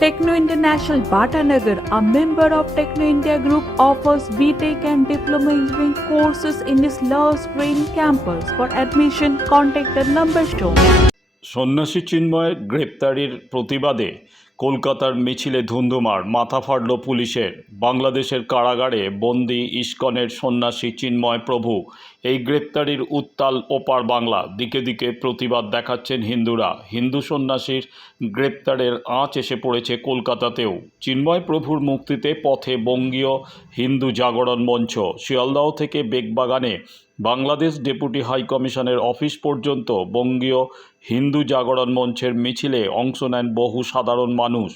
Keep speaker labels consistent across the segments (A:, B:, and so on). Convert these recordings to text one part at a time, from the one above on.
A: Techno International Bhatanagar, a member of Techno India Group, offers BTEC and Diploma Engineering courses in its Love Spring campus. For admission, contact the number shown.
B: সন্ন্যাসী চিন্ময়ের গ্রেপ্তারির প্রতিবাদে কলকাতার মিছিলে ধুন্ধুমার মাথা ফাটল পুলিশের বাংলাদেশের কারাগারে বন্দি ইস্কনের সন্ন্যাসী চিন্ময় প্রভু। এই গ্রেপ্তারির উত্তাল ওপার বাংলা। দিকে দিকে প্রতিবাদ দেখাচ্ছেন হিন্দুরা। হিন্দু সন্ন্যাসীর গ্রেপ্তারের আঁচ এসে পড়েছে কলকাতাতেও। চিন্ময় প্রভুর মুক্তিতে পথে বঙ্গীয় হিন্দু জাগরণ মঞ্চ। শিয়ালদাহ থেকে বেগবাগানে বাংলাদেশ ডেপুটি হাই কমিশনের অফিস পর্যন্ত বঙ্গীয় হিন্দু জাগরণ মঞ্চের মিছিলে অংশ নেন বহু সাধারণ মানুষ।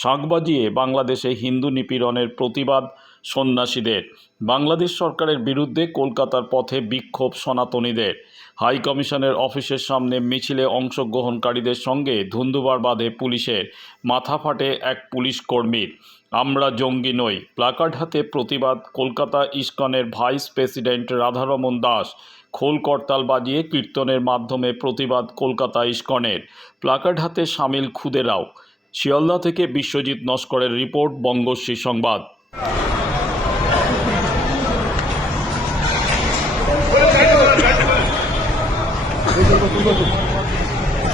B: শাঁখ বাজিয়ে বাংলাদেশে হিন্দু নিপীড়নের প্রতিবাদ সন্ন্যাসীদের। বাংলাদেশ সরকারের বিরুদ্ধে কলকাতার পথে বিক্ষোভ সনাতনীদের। হাই কমিশনের অফিসের সামনে মিছিলে অংশগ্রহণকারীদের সঙ্গে ধুন্ধুবার বাঁধে পুলিশের। মাথা ফাটে এক পুলিশ কর্মীর। আমরা জঙ্গি নই। প্লাকার্ড হাতে প্রতিবাদ। কলকাতা ইস্কনের ভাইস প্রেসিডেন্ট রাধারমন দাস খোল করতাল বাজিয়ে কীর্তনের মাধ্যমে প্রতিবাদ কলকাতা ইস্কনের। প্লাকার্ড হাতে সামিল খুদেরাও। শিয়ালদা থেকে বিশ্বজিৎ নস্করের রিপোর্ট বঙ্গশ্রী সংবাদ।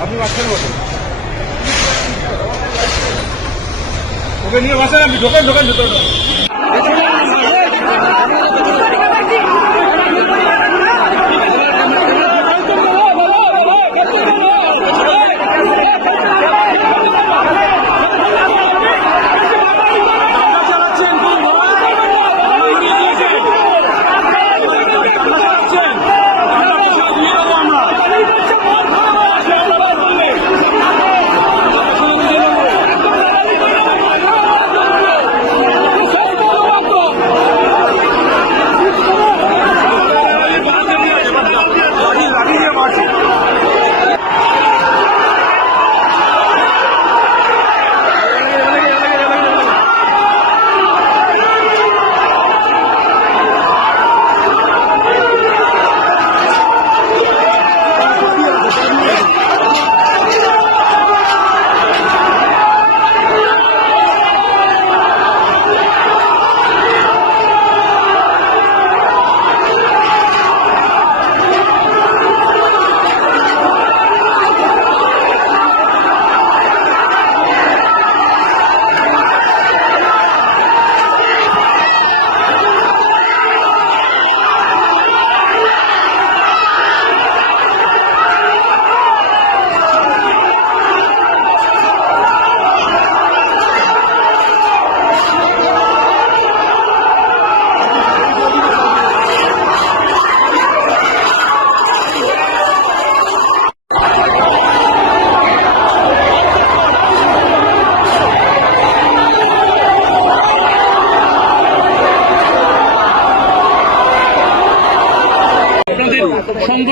C: আপনি ওকে নিয়ে ঢোকেন ঢোকেন ঢোকেন।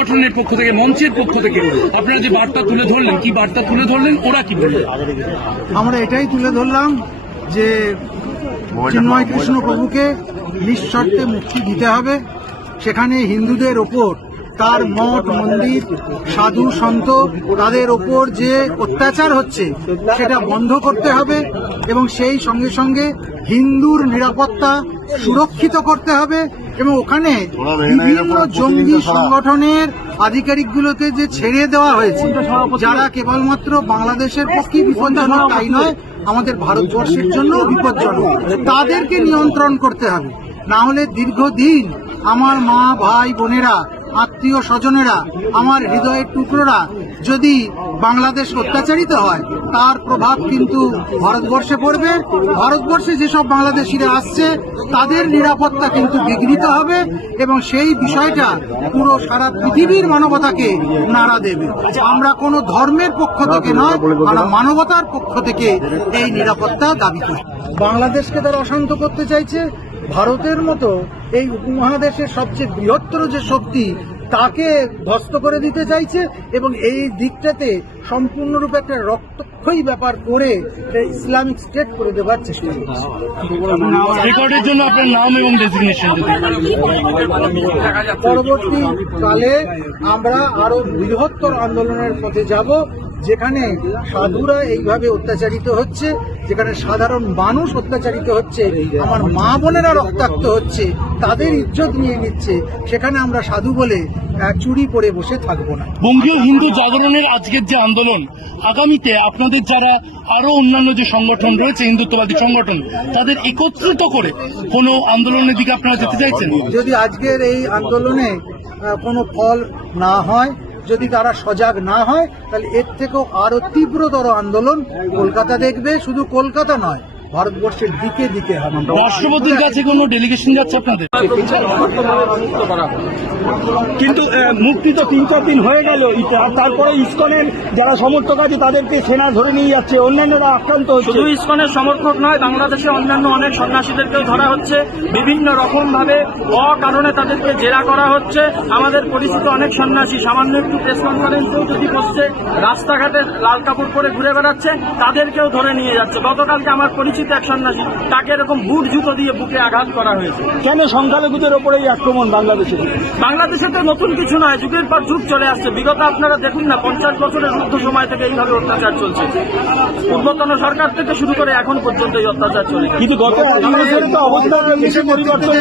D: সংগঠনের পক্ষ থেকে মঞ্চের পক্ষ থেকে। আপনারা যে বার্তা তুলে ধরলেন কি বার্তা তুলে ধরলেন ওরা কি বললেন
E: আমরা এটাই তুলে ধরলাম যে চিন্ময় কৃষ্ণ প্রভুকে নিঃশর্তে মুক্তি দিতে হবে। সেখানে হিন্দুদের ওপর তার মঠ মন্দির সাধু সন্ত তাদের ওপর যে অত্যাচার হচ্ছে সেটা বন্ধ করতে হবে এবং সেই সঙ্গে সঙ্গে হিন্দুর নিরাপত্তা সুরক্ষিত করতে হবে। এবং ওখানে বিভিন্ন জঙ্গি সংগঠনের আধিকারিকগুলোকে যে ছেড়ে দেওয়া হয়েছে যারা কেবলমাত্র বাংলাদেশের পক্ষে বিপজ্জনক তাই নয় আমাদের ভারতবর্ষের জন্য বিপজ্জনক। তাদেরকে নিয়ন্ত্রণ করতে হবে। না হলে দীর্ঘদিন আমার মা ভাই বোনেরা আত্মীয় স্বজনেরা আমার হৃদয়ের টুকরোরা যদি বাংলাদেশ অত্যাচারিত হয় তার প্রভাব কিন্তু ভারতবর্ষে পড়বে। ভারতবর্ষে যেসব বাংলাদেশিরা আসছে তাদের নিরাপত্তা কিন্তু বিঘ্নিত হবে এবং সেই বিষয়টা পুরো সারা পৃথিবীর মানবতাকে নাড়া দেবে। আমরা কোনো ধর্মের পক্ষ থেকে নয় আমরা মানবতার পক্ষ থেকে এই নিরাপত্তা দাবি করি। বাংলাদেশকে তারা অশান্ত করতে চাইছে। ভারতের মতো এই উপমহাদেশের সবচেয়ে বৃহত্তর যে শক্তি তাকে ধ্বস্ত করে দিতে চাইছে এবং এই দিকটাতে সম্পূর্ণরূপে একটা রক্তক্ষয়ী ব্যাপার করে ইসলামিক স্টেট করে দেওয়ার চেষ্টা করছে।
D: রেকর্ডের জন্য আপনার নাম এবং ডেজিগনেশন
E: পরবর্তীকালে আমরা আরও বৃহত্তর আন্দোলনের পথে যাব। যেখানে সাধুরা এইভাবে অত্যাচারিত হচ্ছে যেখানে সাধারণ মানুষ অত্যাচারিত হচ্ছে আমার মা বোনেরা রক্তাক্ত হচ্ছে তাদের ইজ্জত নিয়ে নিচ্ছে সেখানে আমরা সাধু বলে চুরি করে বসে থাকব না।
D: বঙ্গীয় হিন্দু জাগরণের আজকের যে আন্দোলন আগামীতে আপনাদের যারা আরও অন্যান্য যে সংগঠন রয়েছে হিন্দুত্ববাদী সংগঠন তাদের একত্রিত করে কোনো আন্দোলনের দিকে আপনারা যেতে চাইছেন?
E: যদি আজকের এই আন্দোলনে কোনো ফল না হয় যদি তারা সজাগ না হয়, তাহলে এর থেকেও আরও তীব্রতর আন্দোলন কলকাতা দেখবে। শুধু কলকাতা নয় ভারতবর্ষের দিকে দিকে হবে।
D: রাষ্ট্রপতির কাছে কোনো ডেলিগেশন যাচ্ছে আপনাদের?
F: কিন্তু মুক্তি তো তিন চার দিন হয়ে গেল তারপরে ইস্কনের যারা সমর্থক আছে তাদেরকে সেনা ধরে নিয়ে যাচ্ছে অন্যান্যরা আক্রান্ত হচ্ছে।
G: শুধু ইসকনের সমর্থক নয় বাংলাদেশে অন্যান্য অনেক সন্ন্যাসীদেরকেও ধরা হচ্ছে। বিভিন্ন রকম ভাবে অকারণে তাদেরকে জেরা করা হচ্ছে। আমাদের পরিচিত অনেক সন্ন্যাসী সামান্য একটু প্রেস কনফারেন্সেও যদি বসছে রাস্তাঘাটে লাল কাপড় পরে ঘুরে বেড়াচ্ছে তাদেরকেও ধরে নিয়ে যাচ্ছে। গতকালকে আমার পরিচিত এক সন্ন্যাসী তাকে এরকম বুট জুতো দিয়ে বুকে আঘাত করা হয়েছে।
F: কেন সংখ্যালঘুদের ওপরে এই আক্রমণ বাংলাদেশে?
G: বাংলাদেশে তো নতুন কিছু নয় যুগের পর যুগ চলে আসছে। বিগত আপনারা দেখুন না পঞ্চাশ বছরের যুদ্ধ সময় থেকে এইভাবে অত্যাচার চলছে। পূর্বতন সরকার থেকে শুরু করে এখন পর্যন্ত এই অত্যাচার চলে।
F: কিন্তু গত অবস্থা পরিবর্তন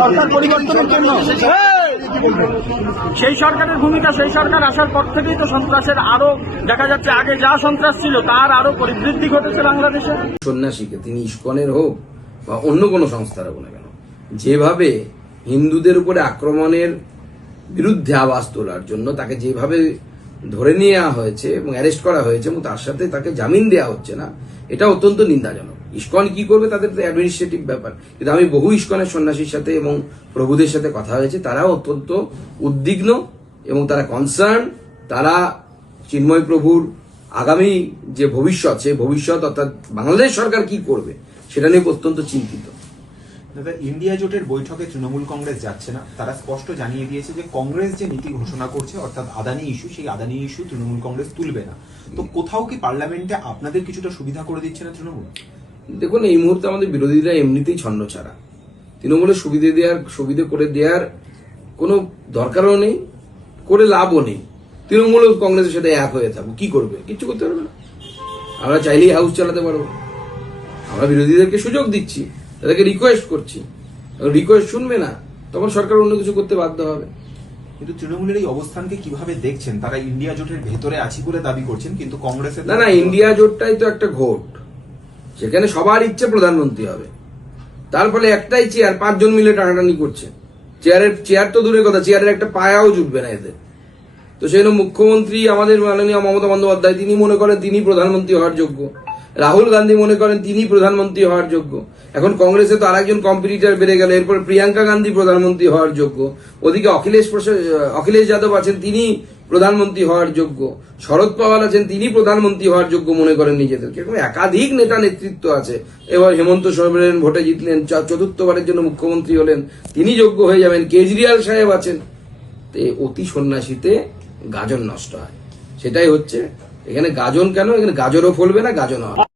F: সরকার পরিবর্তনের জন্য?
G: সেই সরকারের ভূমিকা, সেই সরকার আসার পর থেকেই তো সন্ত্রাসের আরও দেখা যাচ্ছে, আগে যা সন্ত্রাস ছিল তার আরও পরিবৃদ্ধি ঘটেছে বাংলাদেশে।
H: সন্ন্যাসীকে, তিনি ইস্কনের হোক বা অন্য কোনো সংস্থার হোক না কেন, যেভাবে হিন্দুদের উপরে আক্রমণের বিরুদ্ধে আওয়াজ তোলার জন্য তাকে যেভাবে ধরে নিয়ে হয়েছে এবং অ্যারেস্ট করা হয়েছে এবং তার সাথে তাকে জামিন দেওয়া হচ্ছে না, এটা অত্যন্ত নিন্দাজনক। ইস্কন কি করবে তাদের তো অ্যাডমিনিস্ট্রেটিভ ব্যাপার। কিন্তু আমি বহু ইস্কনের সন্ন্যাসীর সাথে এবং প্রভুদের সাথে কথা হয়েছে, তারাও অত্যন্ত উদ্বিগ্ন এবং তারা কনসার্ন তারা চিন্ময় প্রভুর আগামী যে ভবিষ্যৎ, সেই ভবিষ্যৎ অর্থাৎ বাংলাদেশ সরকার কি করবে, সেটা নিয়ে অত্যন্ত চিন্তিত।
I: দাদা, ইন্ডিয়া জোটের বৈঠকে তৃণমূল কংগ্রেস যাচ্ছে না। তারা স্পষ্ট জানিয়ে দিয়েছে যে কংগ্রেস যে নীতি ঘোষণা করছে, অর্থাৎ আদানি ইস্যু, সেই আদানি ইস্যু তৃণমূল কংগ্রেস তুলবে না। তো কোথাও কি পার্লামেন্টে আপনাদের কিছুটা সুবিধা করে দিচ্ছে না তৃণমূল?
H: দেখুন এই মুহূর্তে আমাদের বিরোধীরা এমনিতেই ছন্ন ছাড়া তৃণমূলের সুবিধে দেওয়ার সুবিধে করে দেওয়ার কোনো দরকারও নেই করে লাভও নেই। তৃণমূল কংগ্রেসের সাথে এক হয়ে থাকব কি করবে? কিচ্ছু করতে পারবে না। আমরা চাইলেই হাউস চালাতে পারব। আমরা বিরোধীদেরকে সুযোগ দিচ্ছি তাদেরকে রিকোয়েস্ট করছি। রিকোয়েস্ট শুনবে না তখন সরকার অন্য কিছু করতে বাধ্য হবে।
I: কিন্তু তৃণমূলের এই অবস্থানকে কীভাবে দেখছেন? তারা ইন্ডিয়া জোটের ভেতরে আছি বলে দাবি করছেন কিন্তু কংগ্রেসের
H: না না ইন্ডিয়া জোটটাই তো একটা ঘোট। সেখানে সবার ইচ্ছে প্রধানমন্ত্রী হবে। তার ফলে একটাই চেয়ার পাঁচজন মিলে টানাটানি করছে। চেয়ারের চেয়ার তো দূরের কথা চেয়ারের একটা পায়াও জুটবে না এতে তো সেই মুখ্যমন্ত্রী, আমাদের মাননীয় মমতা বন্দ্যোপাধ্যায়, তিনি মনে করেন তিনি প্রধানমন্ত্রী হওয়ার যোগ্য। রাহুল গান্ধী মনে করেন তিনি প্রধানমন্ত্রী হওয়ার যোগ্য। এখন কংগ্রেসে তো আরেকজন কম্পিটিটার বেড়ে গেল, এরপর প্রিয়াঙ্কা গান্ধী প্রধানমন্ত্রী হওয়ার যোগ্য। ওদিকে অখিলেশ অখিলেশ যাদব আছেন, তিনি প্রধানমন্ত্রী হওয়ার যোগ্য। শরদ পাওয়াল আছেন, তিনি প্রধানমন্ত্রী হওয়ার যোগ্য মনে করেন নিজেদেরকে এরকম একাধিক নেতা নেতৃত্ব আছে। এবার হেমন্ত সোরেন ভোটে জিতলেন চতুর্থবারের জন্য মুখ্যমন্ত্রী হলেন, তিনি যোগ্য হয়ে যাবেন। কেজরিওয়াল সাহেব আছেন। তে অতি সন্ন্যাসীতে গাজন নষ্ট হয়। সেটাই হচ্ছে, এখানে গাজন কেন? এখানে গাজরও ফলবে না গাজন হবে।